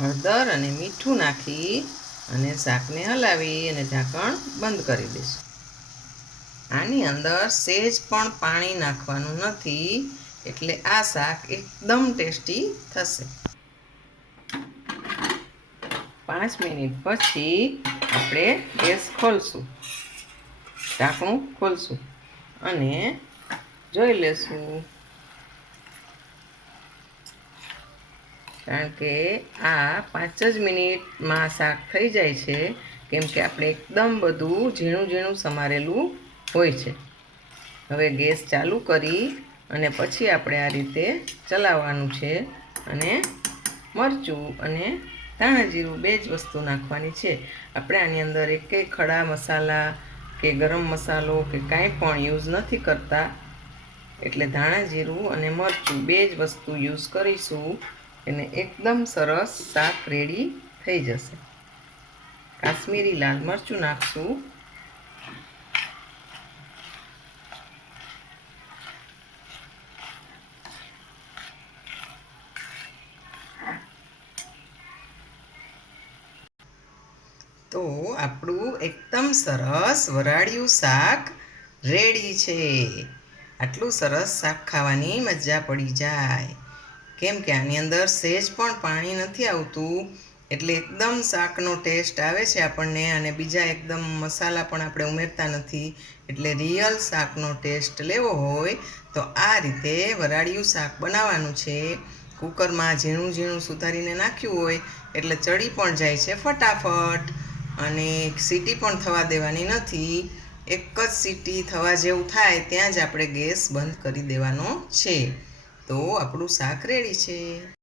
હળદર અને મીઠું નાખી અને શાકને હલાવી અને ઢાંકણ બંધ કરી દઈશું. આની અંદર સહેજ પણ પાણી નાખવાનું નથી, એટલે આ શાક એકદમ ટેસ્ટી થશે. 5 મિનિટ પછી આપણે ગેસ ખોલશું, ઢાંકણું ખોલશું અને જોઈ લેશું. કારણ કે આ 5 જ મિનિટમાં શાક થઈ જાય છે, કેમ કે આપણે એકદમ બધું ઝીણું ઝીણું સમારેલું હોય છે. હવે ગેસ ચાલુ કરી અને પછી આપણે આ રીતે ચલાવવાનું છે અને મરચું અને ધાણા જીરું 2 જ વસ્તુ નાખવાની છે. આપણે આની અંદર એકેય ખડા મસાલા કે ગરમ મસાલો કે કાંઈ પણ યુઝ નથી કરતા, એટલે ધાણા જીરું અને મરચું 2 જ વસ્તુ યુઝ કરીશું. એને એકદમ સરસ શાક રેડી થઈ જશે. કાશ્મીરી લાલ મરચું નાખશું. તો આપણું એકદમ સરસ વરાળિયું શાક રેડી છે. આટલું સરસ શાક ખાવાની મજા પડી જાય, કેમ કે આની અંદર સહેજ પણ પાણી નથી આવતું, એટલે એકદમ શાકનો ટેસ્ટ આવે છે આપણને. અને બીજા એકદમ મસાલા પણ આપણે ઉમેરતા નથી, એટલે રિયલ શાકનો ટેસ્ટ લેવો હોય તો આ રીતે વરાળિયું શાક બનાવવાનું છે. કુકરમાં ઝીણું ઝીણું સુધારીને નાખ્યું હોય એટલે ચડી પણ જાય છે ફટાફટ, અને સીટી પણ થવા દેવાની નથી. એક જ સીટી થવા જેવું થાય ત્યાં જ આપણે ગેસ બંધ કરી દેવાનો છે. તો આપણું શાક રેડી છે.